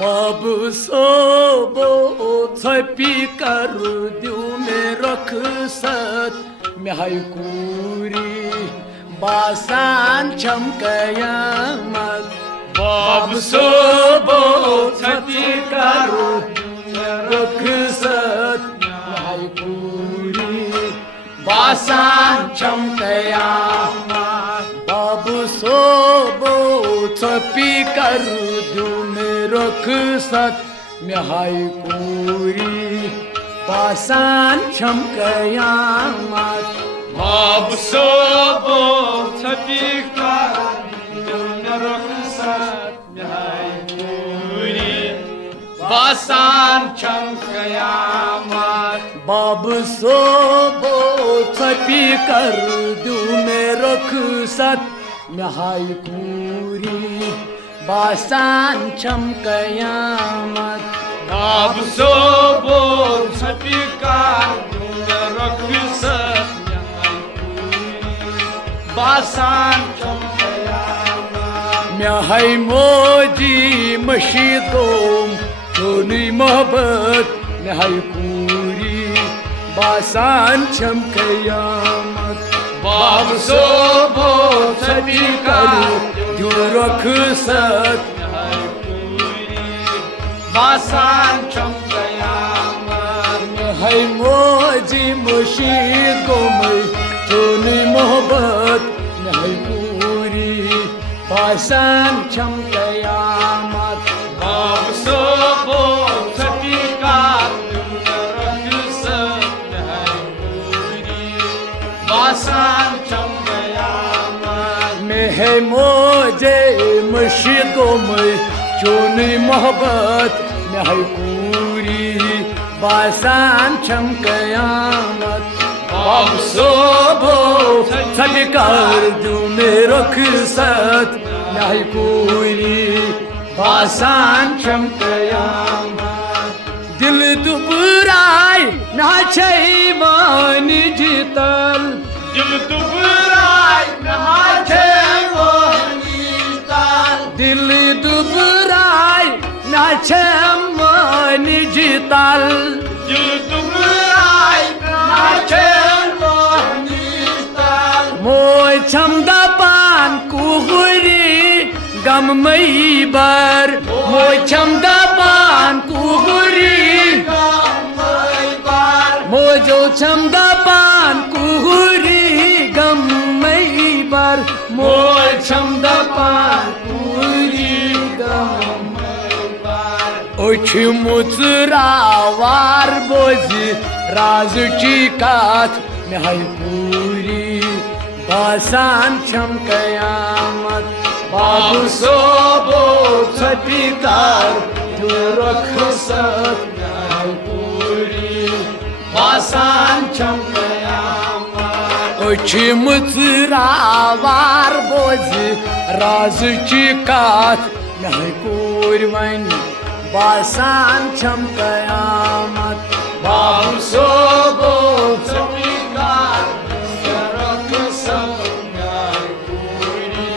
बाबू सोबो छपी कर दियो मेरो खसत मेहाय कुरी बासान छम कयामत बाबू सोबो छपी कर मेरो खसत मेहाय कुरी बासान छम कयामत बाबू सोबो छपी कर दियो मेरो खसत मेहाय कुरी बासान छम कयामत बाबू सोबो छपी कर दियो मेरो खसत मेहाय कुरी बासान छम कयामत बाबू सोबो छपी कर दियो मेरो खसत मेहाय कुरी बासान छम कयामत बाबू सोबो छपी कर दियो मेरो खसत मेहाय कुरी बासान छम कयामत मेहाय मोजी मशीदोम दोनी मोहब्बत मेहाय कुरी बासान छम कयामत बाबू सोबो छपी कर दियो खसत मेहाय कुरी बासान छम कयामत मेहाय मोजी मशीदोम दोनी मोहब्बत मेहाय कुरी बासान छम कयामत बाबू सोबो छपी कर दियो मेरो खसत मेहाय कुरी बासान छम कयामत मेहे मोजे मशीदों में चोनी मोहब्बत मेहाय कुरी बासान छम कयामत बाबू सोबो छपी कर दियो मेरो खसत मेहाय कुरी बासान छम कयामत दिल दुबराय ना छै मानी जीतल दिल दुबराय नहा छे मोहनीताल दिल दुबराय ना छै मानी जीतल दिल दुबराय नहा छे मोहनीताल मोय छम दपान कुहुरी गम मई बर मोय छम दपान कुहुरी मोजो छम दपान कुहुरी गम मई बर मोय छम दपान कुहुरी गम ओछ मुचरावार बोझी राजची कात मेहाय कुरी बासान छम कयामत बाबू सोबो छपी कर दियो खसत मेहाय कुरी बासान छम कयामत ओछ मुचरावार बोझी राजची कात मेहाय कुरी वनी बासान छम कयामत बाबू सोबो छपी कर दियो खसत मेहाय कुरी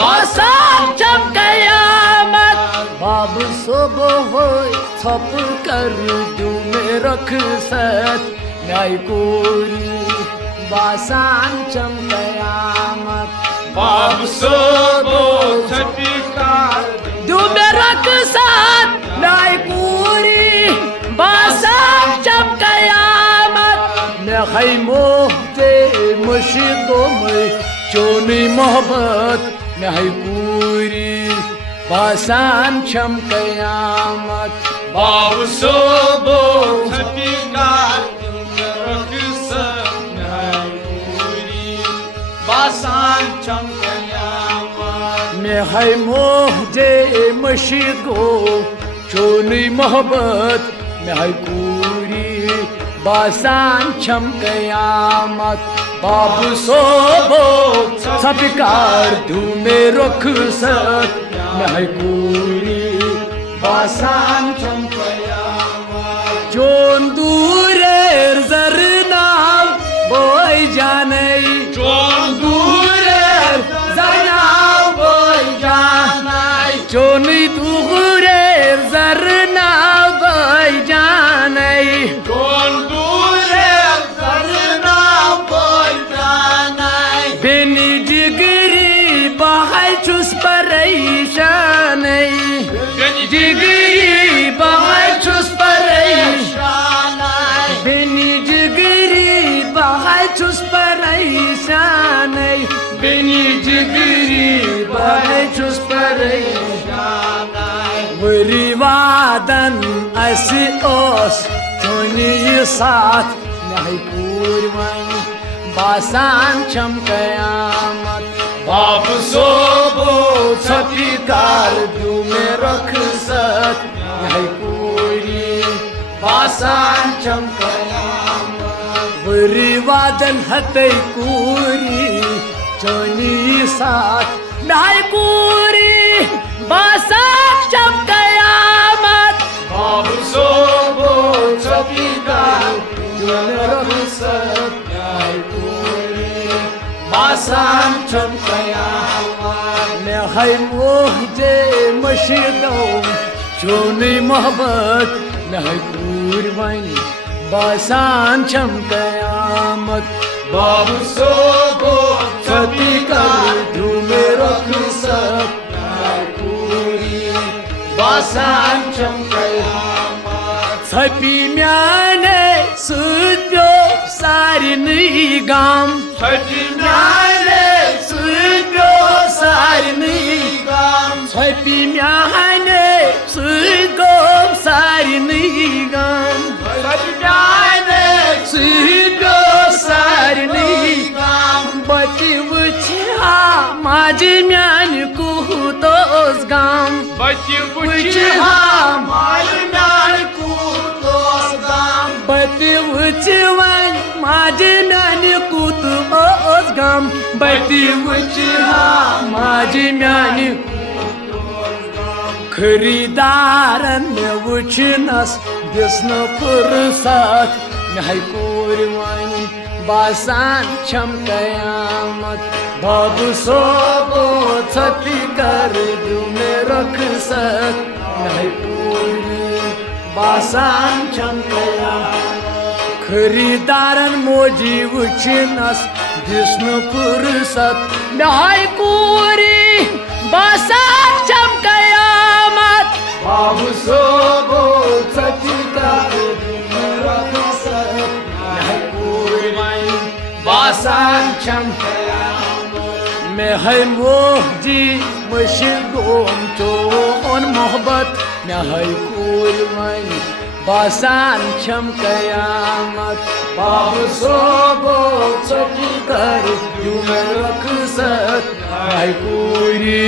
बासान छम कयामत बाबू सोबो होय छप कर दियो मेरो खसत मेहाय कुरी बासान छम कयामत बाबू सोबो छपी कर दियो मेरो खसत मेहाय कुरी बासान छम कयामत मेहाय मोजे मशीदों में चोनी मोहब्बत मेहाय कुरी basan cham kıyamet. Babu sobo tapikar raksa nauri basan chamkayama Me hay mohje mashid go choni mohabbat me hay kuri basan cham kıyamet. Babu sobo tapikar du me raksat me hay kuri basan cham Jon durer zarnav boy janay Jon durer zarnav boy janay Jon durer zarnav boy janay Jon durer zarnav boy janay Beni jigri bahay chus pareishanay Jigri bahay chus pareishanay Beni jigri bahay chus pareishanay Beni jigri bahay chus pareishanay Vrivadan asi os choni saat nahi kurban basan cham kıyamet Babu sobo tapikar du me raksat nahi puri basan cham kıyamet Vrivadan hatay kuri choni saat nahi puri basan cham kıyamet Babu sobo tapikar du me raksat nahi puri basan cham kıyamet Me hay mohje mashidom choni mohabbat me hay kurban basan cham kıyamet Babu sobo tapikar du me raksat nahi puri basan cham kıyamet Sapi myane sudyo sarini gam Tapimyane sudyo sarini gam Sapi myane sudyo sarini gam Tapimyane sudyo sarini gam Bati vucha maji myane kutos gam Bati Vucha vucha malmyane kutos gam Bati vuchwan maji myane kutos gam Bati vucha maji myane Kharidaran me vuchnas disna fursat me hay kurban basan cham kıyamet Babu sobo tapikar du me raksat nahi puri basan cham kıyamet Kharidaran moji vuchnas disna fursat me hay kuri basan cham kıyamet Babu sobo tapikar du me raksat nahi kurban basan cham Me hay mohji mashgum chon mohabbat me hay kurban basan cham kıyamet Babu sobo tapikar du me raksat nahi kuri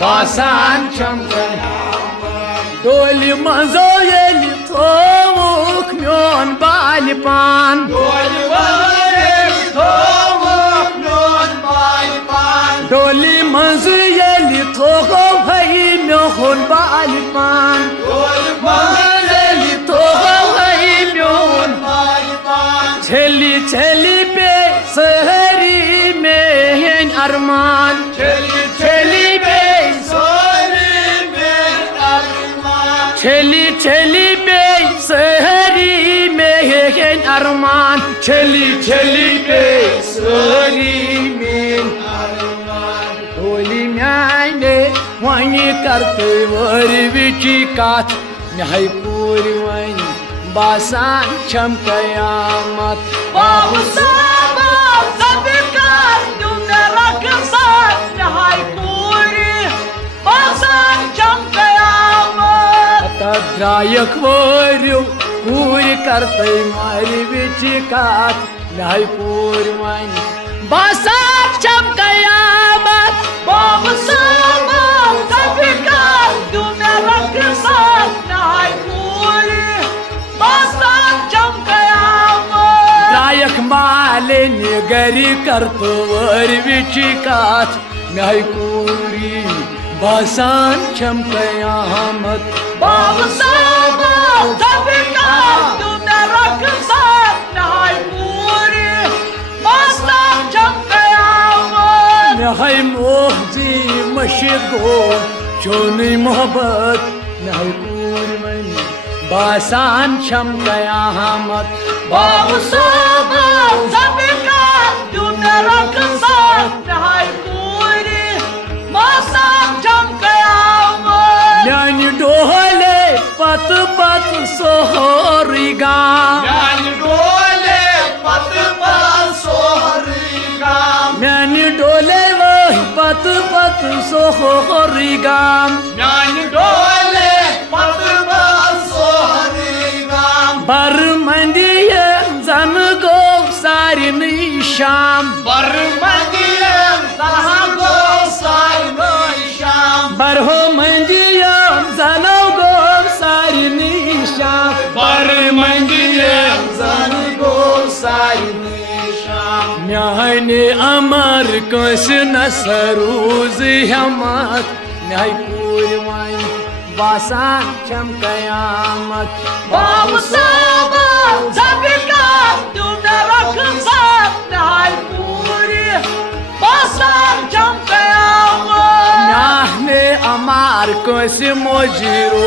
basan cham kıyamet Doli manzo yeli tavuk myon balpan Doli vayel tavuk non balpan Doli manzo yeli tavuk hay myon balpan Doli vayel tavuk hay myon balpan Cheli cheli pe sahari mein arman Cheli Cheli pe sori men arman Cheli cheli pe sahari mein arman Cheli cheli pe sahari mein arman Doli myane wani karte var vichikat me hay puri wani basan cham kıyamet Babu sobo tapikar du me raksat nahi puri basan ड्रायक वरियो कूर करते मरविची कात मैं पूर one बासात छम कयामत बाब साबा तबिकार तू मेरा किसान नाय पूरी बासात चम कयामत ड्रायक माले निगरी करतो वरविची कात मैं पूरी बासान छम कयामत बाब साबा तबिकार तू मेरा किसान नाय पूरी बासात चम कयामत मैं मोहजी मशिगो चोनी मोहब्बत मैं पूरी मन बासान छम कयामत बाब साबा तबिकार तू मेरा किसान नाय पूरी बासात चम कयामत म्यान डोले पत पत सोहरी गाम यानी डोले पत पर सोहरी गाम म्यान डोले वही पत पत सोहरी गाम यानी डोले पत पर सोहरी गाम बर मंदिय जन गो सारी निशाम बरमदिये सहा गो साइनो शाम बर हो मंदिय जन गो सारी निशाम बरमदिये जन गो साइनो शाम म्याने अमर कस नसरूज हमत न्याय पूर्वाई बासान छम कयामत बाब साबा तबिकार तू मेरा किसान नाय पूरी बासात चम कयामत नाहने अमार कस मोजिरो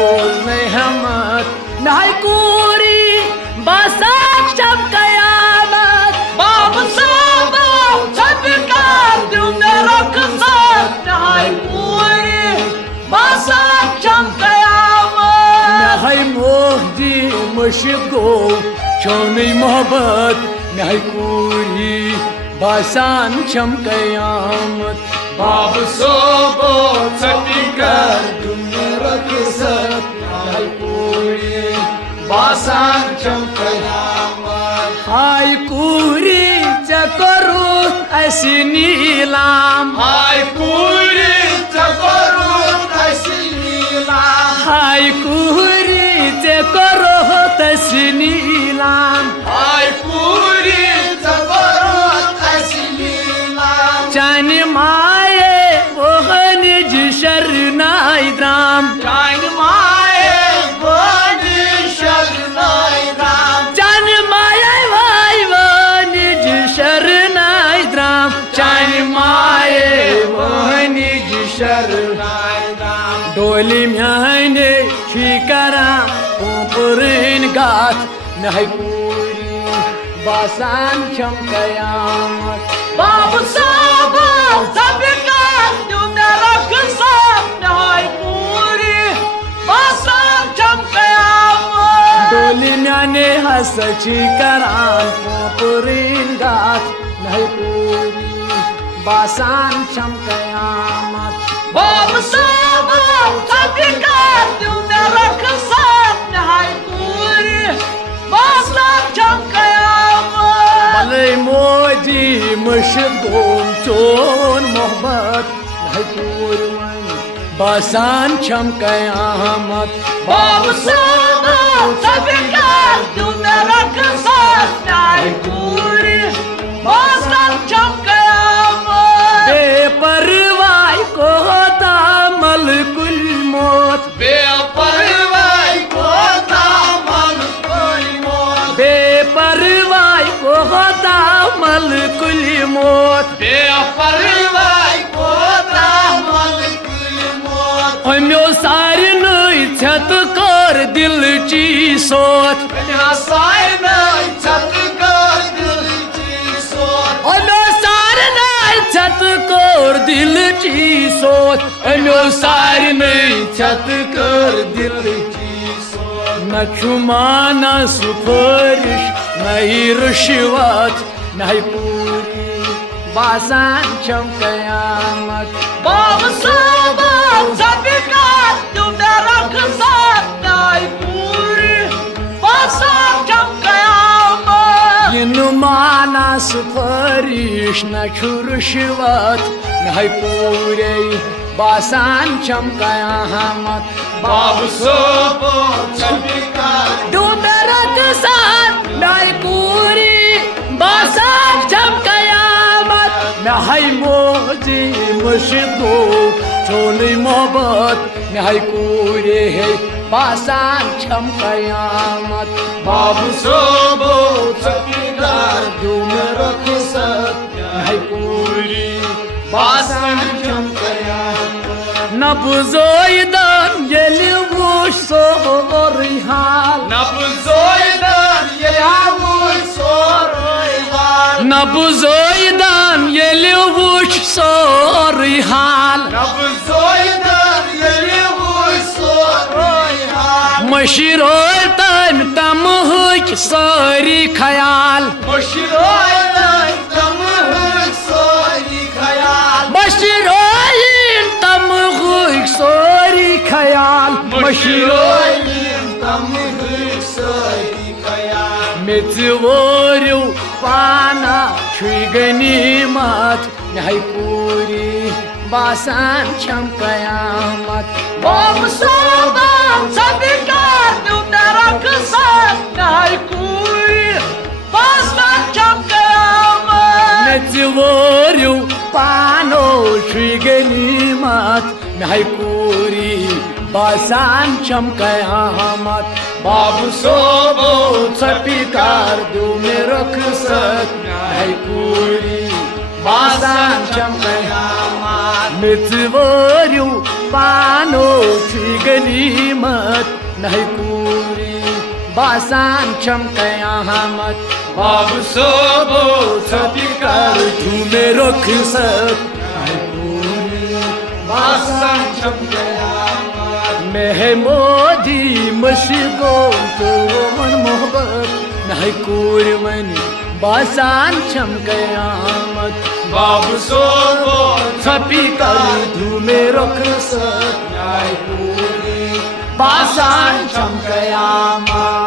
हमत न्याय पूरी बासान छम कयामत बाब साबा तबिकार तू मेरा किसान नाय पूरी बासात चम कयामत मैं मोहजी मुशगो चोनी मोहब्बत मैं पूरी बासान छम कयामत बाब सोबो छटिकर दुमरक सत नाय पूरी बासान चमकयामत हाय कूरी चकरू ऐसी नीलाम हाय पूरी चकरू तसीला हाय कूरी चकरू तैसी नीलाम हाय पूरी चकरू तसीला चान माये ओहन जिशर नाय द्राम जान माए बड़ी शरनाई राम चान माये वाय वन जिशर नाय द्राम चान माये ओहन जिशर नाई राम डोली म्याने शिकरा पुरन गात मैं पूरी बासान छम कयामत बाब साबा तबिकार तू मेरा किसान नाय पूरी बासात चम कयामत डोली म्याने हसची करान पुरन गात मैं पूरी बासान छम कयामत बाब साबा तबिकार तू मेरा किसान नाय पूरी बासात चम कयामत भले मोजी मुशगोम चोन मोहब्बत मैं पूरी बासान छम कयामत बाब साबा तबिकार तू मेरा किसान नाय पूरी बासात चम कयामत बेपरवाही को होता मलकुल मौत बेपरवाही को दामन कोई मौत बेपरवाही को होता मलकुल मौत बेपरवाही को दामन कोई मौत हम्यो सारी नई छत कर दिल ची सोच बिना साई नहीं छत कर दिल की सोच हम्यो सारी नई छत कर दिल ची सोच हम्यो सारी नई छत कर दिल की सोच न छुमाना सुफरिश नहीं रुशवत नहीं पूरी बासान छम कयामत बाब साबा तबिकार तू मेरा किसान नाय पूरी पाना सुपारिश न रुश्वत मैं पूरे बासान चमकयामत बाबू सोबो छवि का तू मेरा किसान मैं पूरी बासान चमकयामत मैं मोजी मुश्को छोली मोहब्बत मैं पूरे बासान चमकयामत बाबू सोबो छवि का मेरा किसान मैं पूरी बासन चमकया नबुजोइदन येली वुश सोरी हाल नबुजोइदन येली सोरी हाल नबुजोइदन येली वुश सोरी हाल नबुजोइदन येली सोरी हाल मशिरोय तम तम हुक सारी ख्याल मशिरोइदन तम सोरी खयाल मशिरोय तम हुक सारी ख्याल मशिरोइदन तम सोरी खयाल मेजवोरु पाना छुई गनीमत नहीं पूरी बासान चमकयामत बाबू सोबो छवि का मेरा किसान नहीं पूरी बासान चमकयामत मेजवोरु पानो छुई गनीमत नहीं पूरी बासान चमकयामत बाबू सोबो छपिकार दू मेरो खसत नहीं पूरी बासान चमकयामत मेजवोरु पानो छुई गनीमत नहीं पूरी बासान चमकयामत बाबू सोबो छवि का दू मेरो खसत नहीं पूरी बासन चमकया मैं मोदी मशगो तो मन मोहब्बत नहीं कुरमन बासान चमकयामत बाबू सोबो छपी कर धूमे रुख सत न्याय पूरी बासान चमकयामत